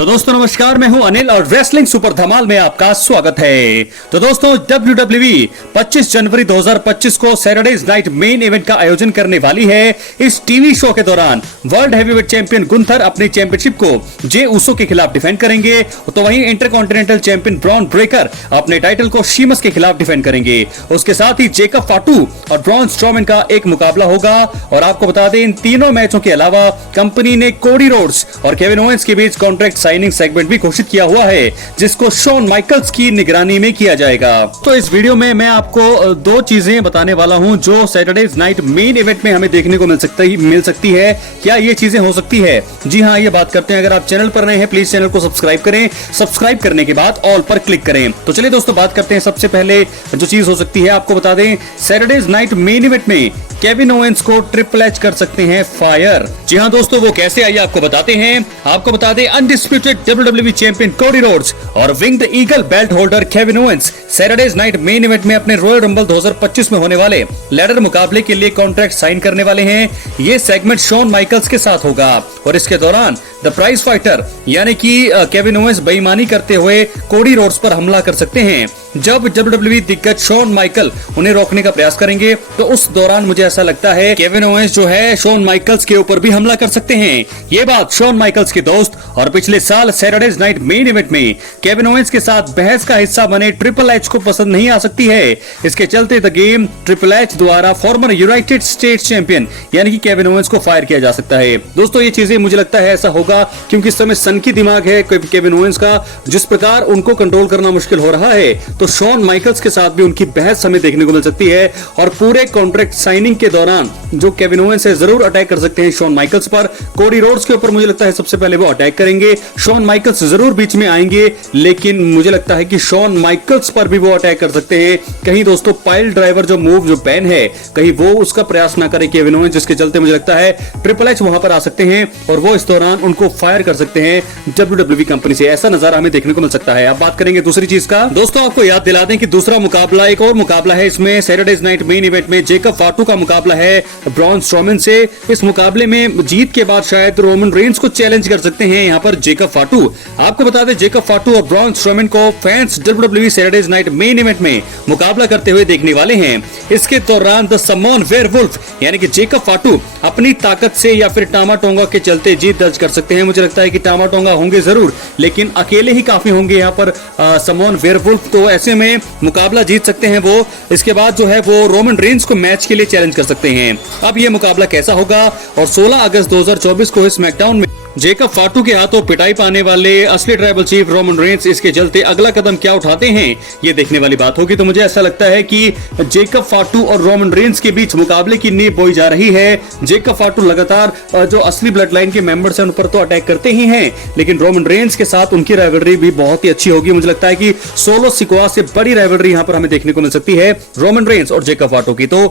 तो दोस्तों नमस्कार, मैं हूं अनिल और रेसलिंग सुपर धमाल में आपका स्वागत है। तो दोस्तों WWE 25 जनवरी 2025 को सैटरडेज नाइट मेन इवेंट का आयोजन करने वाली है। इस टीवी शो के दौरान वर्ल्ड हैवीवेट चैंपियन गुंथर अपनी चैंपियनशिप को जे उसो के खिलाफ डिफेंड करेंगे, तो वहीं इंटरकॉन्टिनेंटल चैंपियन ब्रॉन ब्रेकर अपने टाइटल को शीमस के खिलाफ डिफेंड करेंगे। उसके साथ ही जेकब फाटू और ब्रॉन स्ट्रोमैन का एक मुकाबला होगा। और आपको बता दें, इन तीनों मैचों के अलावा कंपनी ने कोडी रोड्स और केविन ओवेंस के बीच कॉन्ट्रैक्ट साइनिंग सेगमेंट भी घोषित किया हुआ है, जिसको शॉन माइकल्स की निगरानी में किया जाएगा। तो इस वीडियो में मैं आपको दो चीजें बताने वाला हूं जो सैटरडेज नाइट मेन इवेंट में हमें देखने को मिल सकती है। क्या ये चीजें हो सकती है? जी हाँ, ये बात करते हैं। अगर आप चैनल पर नए हैं प्लीज चैनल को सब्सक्राइब करें। सब्सक्राइब करने के बाद ऑल पर क्लिक करें। तो चलिए दोस्तों बात करते हैं। सबसे पहले जो चीज हो सकती है, आपको बता दें, सैटरडेज नाइट मेन इवेंट में केविन ओवेंस को ट्रिपल एच कर सकते हैं फायर। जी हाँ दोस्तों, वो कैसे, आइए आपको बताते हैं। आपको बता दें, undisputed WWE champion Cody Rhodes और winged eagle belt holder Kevin Owens Saturday's night main event में अपने रॉयल रंबल 2025 में होने वाले लैडर मुकाबले के लिए कॉन्ट्रैक्ट साइन करने वाले हैं। ये सेगमेंट शॉन माइकल्स के साथ होगा और इसके दौरान द प्राइज फाइटर यानी कि केविन ओवेंस बेईमानी करते हुए कोडी रोड्स पर हमला कर सकते हैं। जब WWE दिग्गज शॉन माइकल उन्हें रोकने का प्रयास करेंगे, तो उस दौरान मुझे ऐसा लगता है केविन ओवेंस जो है शॉन माइकल्स के ऊपर भी हमला कर सकते हैं। ये बात शॉन माइकल्स के दोस्त और पिछले साल सैटरडेज नाइट मेन इवेंट में केविन ओवेंस के साथ बहस का हिस्सा बने ट्रिपल एच को पसंद नहीं आ सकती है। इसके चलते द गेम ट्रिपल एच द्वारा फॉर्मर यूनाइटेड स्टेट्स चैंपियन यानी कि केविन ओवेंस को फायर किया जा सकता है। दोस्तों ये चीजें मुझे लगता है ऐसा होगा क्योंकि इस समय सन की दिमाग है केविन ओवेंस का, जिस प्रकार उनको कंट्रोल करना मुश्किल हो रहा है, तो शॉन माइकल्स के साथ भी उनकी बहस हमें देखने को मिल सकती है। और पूरे कॉन्ट्रैक्ट साइनिंग के दौरान जो केविन ओवेंस है जरूर अटैक कर सकते हैं शॉन माइकल्स पर। कोडी रोड्स के ऊपर मुझे लगता है सबसे पहले वो अटैक करेंगे। शॉन माइकल्स जरूर बीच में आएंगे, लेकिन मुझे लगता है कि शॉन माइकल्स पर भी वो अटैक कर सकते हैं। कहीं दोस्तों पाइल ड्राइवर जो मूव जो बैन है, कहीं वो उसका प्रयास ना करे केविन ओवेंस, जिसके चलते मुझे लगता है ट्रिपल एच वहां पर आ सकते हैं और वो इस दौरान उनको फायर कर सकते हैं WWE कंपनी से। ऐसा नजारा हमें देखने को मिल सकता है। अब बात करेंगे दूसरी चीज का। दोस्तों आपको याद दिला दें कि दूसरा मुकाबला, एक और मुकाबला है इसमें सैटरडेज नाइट मेन इवेंट में, जेकब फाटू का मुकाबला है ब्रॉन स्ट्रोमैन से। इस मुकाबले में जीत के बाद शायद रोमन रेंस को चैलेंज कर सकते हैं यहाँ पर जेकब फाटू। आपको बता दें, जेकब फाटू और ब्रॉन स्ट्रोमैन को fans WWE Saturdays night main event में मुकाबला करते हुए देखने वाले हैं। इसके दौरान द समॉन वेयरवुल्फ यानी कि जेकब फाटू अपनी ताकत से या फिर टामाटोंगा के चलते जीत दर्ज कर सकते हैं। मुझे लगता है कि टामाटोंगा होंगे जरूर, लेकिन अकेले ही काफी होंगे यहाँ पर समॉन वेयरवुल्फ, तो ऐसे में मुकाबला जीत सकते हैं वो। इसके बाद जो है वो रोमन रेंस को मैच के लिए चैलेंज कर सकते हैं। अब ये मुकाबला कैसा होगा? और 16 अगस्त 2024 को स्मैकडाउन में जेकब फाटू के हाथों पिटाई पाने वाले असली ट्राइबल चीफ रोमन रेंस इसके चलते अगला कदम क्या उठाते हैं, ये देखने वाली बात होगी। तो मुझे ऐसा लगता है कि जेकब फाटू और रोमन रेंस के बीच मुकाबले की नींव बोई जा रही है। जेकब फाटू लगातार जो असली ब्लड लाइन के मेंबर्स हैं उन पर तो अटैक करते ही हैं, लेकिन रोमन रेंस के साथ उनकी राइवलरी भी बहुत ही अच्छी होगी। मुझे लगता है कि सोलो सिक्वा से बड़ी राइवलरी यहाँ पर हमें देखने को मिल सकती है रोमन रेंस और जेकब फाटू की। तो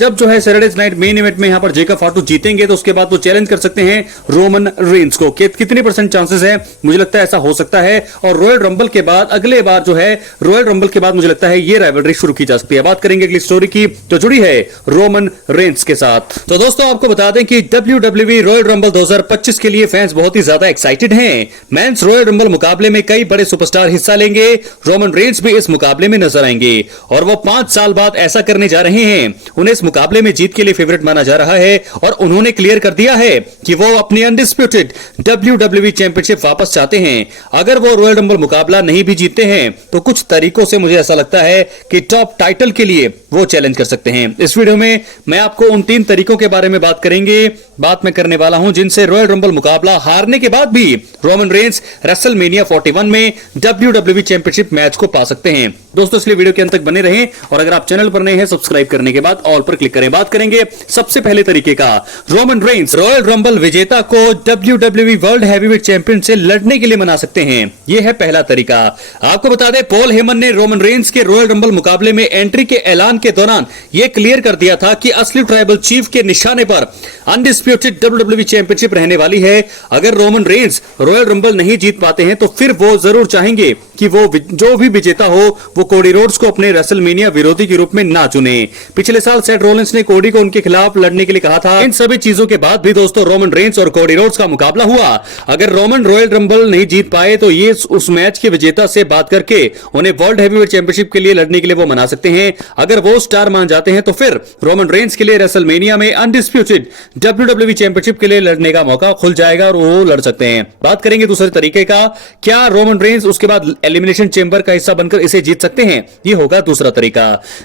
जब जो है सैटरडेज नाइट मेन इवेंट में यहाँ पर जेकब फाटू जीतेंगे, तो उसके बाद वो चैलेंज कर सकते हैं रोमन रेंस को। कितनी परसेंट चांसेस है? मुझे लगता है ऐसा हो सकता है। और रॉयल रंबल के बाद, अगले बार जो है रॉयल रंबल के बाद मुझे लगता है ये राइवलरी शुरू की जा सकती है। बात करेंगे अगली स्टोरी की, जो जुड़ी है रोमन रेंस के साथ। तो दोस्तों आपको बता दें कि WWE रॉयल रंबल 2025 के लिए फैंस बहुत ही ज्यादा एक्साइटेड हैं। मेंस रॉयल रंबल मुकाबले में कई बड़े सुपरस्टार हिस्सा लेंगे। रोमन रेंस भी इस मुकाबले में नजर आएंगे और वो 5 साल बाद ऐसा करने जा रहे हैं। उन्हें इस मुकाबले में जीत के लिए फेवरेट माना जा रहा है और उन्होंने क्लियर कर दिया है कि वो अपनी अनडिस्प्यूटेड WWE चैंपियनशिप वापस चाहते हैं। अगर वो रॉयल रंबल मुकाबला नहीं भी जीतते हैं, तो कुछ तरीकों से मुझे ऐसा लगता है कि टॉप टाइटल के लिए वो चैलेंज कर सकते हैं। इस वीडियो में मैं आपको उन 3 तरीकों के बारे में बात मैं करने वाला हूं, जिनसे रॉयल रंबल मुकाबला हारने के बाद भी रोमन रेंस रेसलमेनिया 41 में WWE चैंपियनशिप मैच को पा सकते हैं। दोस्तों इसलिए वीडियो के अंत तक बने रहें और अगर आप चैनल पर नए हैं सब्सक्राइब करने के बाद ऑल पर क्लिक करें। बात करेंगे सबसे पहले तरीके का। रोमन रेंस रॉयल रंबल विजेता को WWE वर्ल्ड हैवीवेट चैंपियन से लड़ने के लिए मना सकते हैं। यह है पहला तरीका। आपको बता दें, पॉल हेमन ने रोमन रेंस के रॉयल रंबल मुकाबले में एंट्री के ऐलान के दौरान यह क्लियर कर दिया था कि असली ट्राइबल चीफ के निशाने पर अनडिस्प्यूटेड WWE चैंपियनशिप रहने वाली है। अगर रोमन रेंस रॉयल रंबल नहीं जीत पाते हैं, तो फिर वो जरूर चाहेंगे कि वो जो भी विजेता हो वो कोडी रोड्स को अपने रेसलमेनिया विरोधी के रूप में ना चुने। पिछले साल सेथ रोलिंस ने कोडी को उनके खिलाफ लड़ने के लिए कहा था। इन सभी चीजों के बाद भी दोस्तों रोमन रेंस और कोडी रोड्स का मुकाबला हुआ। अगर रोमन रॉयल रंबल नहीं जीत पाए तो ये उस मैच के विजेता से बात करके उन्हें वर्ल्ड हैवीवेट चैंपियनशिप के लिए लड़ने के लिए वो मना सकते हैं। अगर वो स्टार मान जाते हैं तो फिर रोमन रेंस के लिए रेसलमेनिया में अनडिस्प्यूटेड WWE चैंपियनशिप के लिए लड़ने का मौका खुल जाएगा और वो लड़ सकते हैं। बात करेंगे दूसरे तरीके का, क्या रोमन रेंस उसके बाद एलिमिनेशन चेंबर का हिस्सा बनकर इसे जीत सकते हैं? ये होगा दूसरा तरीका।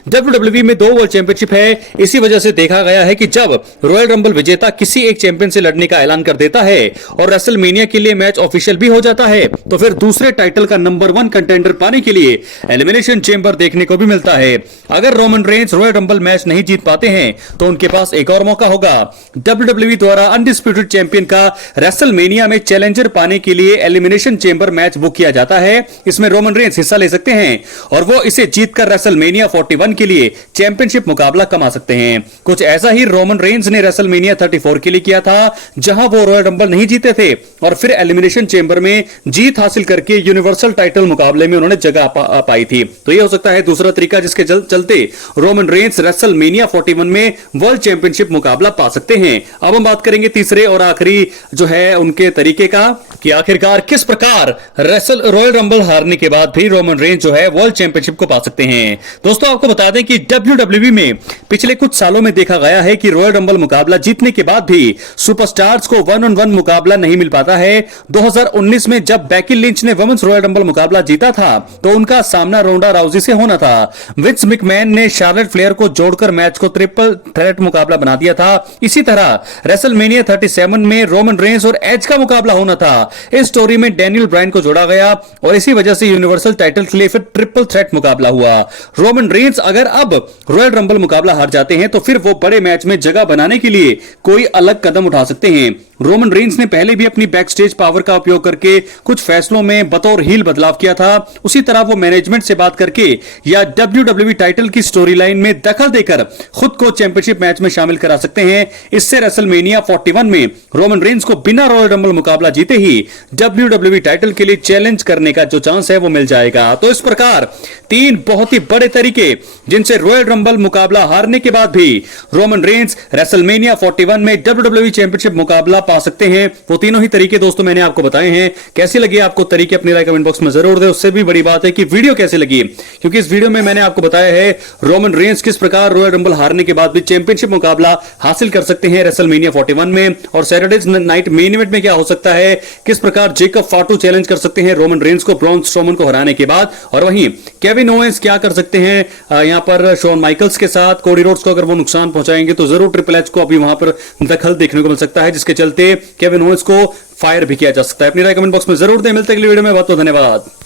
WWE में 2 वर्ल्ड चैंपियनशिप है, इसी वजह से देखा गया है कि जब रॉयल रंबल विजेता किसी एक चैंपियन से लड़ने का ऐलान कर देता है और रेसलमेनिया के लिए मैच ऑफिशियल भी हो जाता है तो फिर दूसरे टाइटल का नंबर 1 कंटेंडर पाने के लिए एलिमिनेशन चेंबर देखने को भी मिलता है। अगर Roman Reigns royal rumble match नहीं जीत पाते हैं तो उनके पास एक और मौका होगा। WWE द्वारा अनडिस्प्यूटेड चैंपियन का रेसलमेनिया में चैलेंजर पाने के लिए एलिमिनेशन चेंबर मैच बुक किया जाता है। इसमें रोमन रेंस हिस्सा ले सकते हैं और वो इसे जीतकर रेसलमेनिया 41 के लिए चैंपियनशिप मुकाबला कमा सकते हैं। कुछ ऐसा ही रोमन रेंस ने रेसलमेनिया 34 के लिए किया था, जहां वो रॉयल रंबल नहीं जीते थे और फिर एलिमिनेशन चेंबर में जीत हासिल करके यूनिवर्सल टाइटल मुकाबले में उन्होंने जगह पाई थी। तो यह हो सकता है दूसरा तरीका जिसके चलते रोमन रेंस रेसलमेनिया 41 में वर्ल्ड चैंपियनशिप मुकाबला पा सकते हैं। अब हम बात करेंगे तीसरे और आखिरी जो है उनके तरीके का, कि आखिरकार किस प्रकार रॉयल रंबल हारने के बाद भी रोमन रेंस जो है वर्ल्ड चैंपियनशिप को पा सकते हैं। दोस्तों आपको बता दें कि WWE में पिछले कुछ सालों में देखा गया है कि रॉयल रंबल मुकाबला जीतने के बाद भी सुपरस्टार्स को 1-on-1 मुकाबला नहीं मिल पाता है। 2019 में जब बेकी लिंच ने वुमेन्स रॉयल रंबल मुकाबला जीता था तो उनका सामना रोंडा राउजी से होना था। विंस मैकमैन ने शार्लेट फ्लेयर को जोड़कर मैच को ट्रिपल थ्रेट मुकाबला बना दिया था। इसी तरह रेसलमेनिया 37 में रोमन रेंस और एज का मुकाबला होना था। इस स्टोरी में डैनियल ब्रायन को जोड़ा गया और इसी वजह से यूनिवर्सल टाइटल के लिए फिर ट्रिपल थ्रेट मुकाबला हुआ। रोमन रेंस अगर अब रॉयल रंबल मुकाबला हार जाते हैं तो फिर वो बड़े मैच में जगह बनाने के लिए कोई अलग कदम उठा सकते हैं। रोमन रेंस ने पहले भी अपनी बैकस्टेज पावर का उपयोग करके कुछ फैसलों में बतौर हील बदलाव किया था। उसी तरह वो मैनेजमेंट से बात करके या WWE टाइटल की स्टोरी लाइन में दखल देकर खुद को चैंपियनशिप मैच में शामिल करा सकते हैं। इससे रेसलमेनिया 41 में रोमन रेंस को बिना रॉयल रंबल मुकाबला जीते ही WWE टाइटल के लिए चैलेंज करने का जो चांस है वो मिल जाएगा। तो इस प्रकार 3 बहुत ही बड़े तरीके जिनसे रॉयल रंबल मुकाबला हारने के बाद भी रोमन रेंस रेसलमेनिया 41 में WWE चैंपियनशिप मुकाबला पा सकते हैं। वो तीनों ही तरीके दोस्तों मैंने आपको बताए हैं। कैसे लगे आपको तरीके अपनी राय कमेंट बॉक्स में जरूर दें। उससे भी बड़ी बात है कि वीडियो कैसे लगी, क्योंकि इस वीडियो में मैंने आपको बताया है रोमन रेंस किस प्रकार रॉयल रंबल हारने के बाद भी चैंपियनशिप मुकाबला हासिल कर सकते हैं रेसलमेनिया 41 में, और सैटरडे नाइट मेन इवेंट में क्या हो सकता है, किस प्रकार जेकब फाटू चैलेंज कर सकते हैं रोमन रेंस को ब्रॉन स्ट्रोमन को हराने के बाद, और वहीं केविन ओवेंस क्या कर सकते हैं यहां पर शॉन माइकल्स के साथ। कोडी रोड्स को अगर वो नुकसान पहुंचाएंगे तो जरूर ट्रिपल एच को अभी वहां पर दखल देखने को मिल सकता है, जिसके चलते केविन ओवेंस को फायर भी किया जा सकता है। अपनी राय कमेंट बॉक्स में जरूर दें। मिलते हैं अगली वीडियो में। बहुत बहुत धन्यवाद।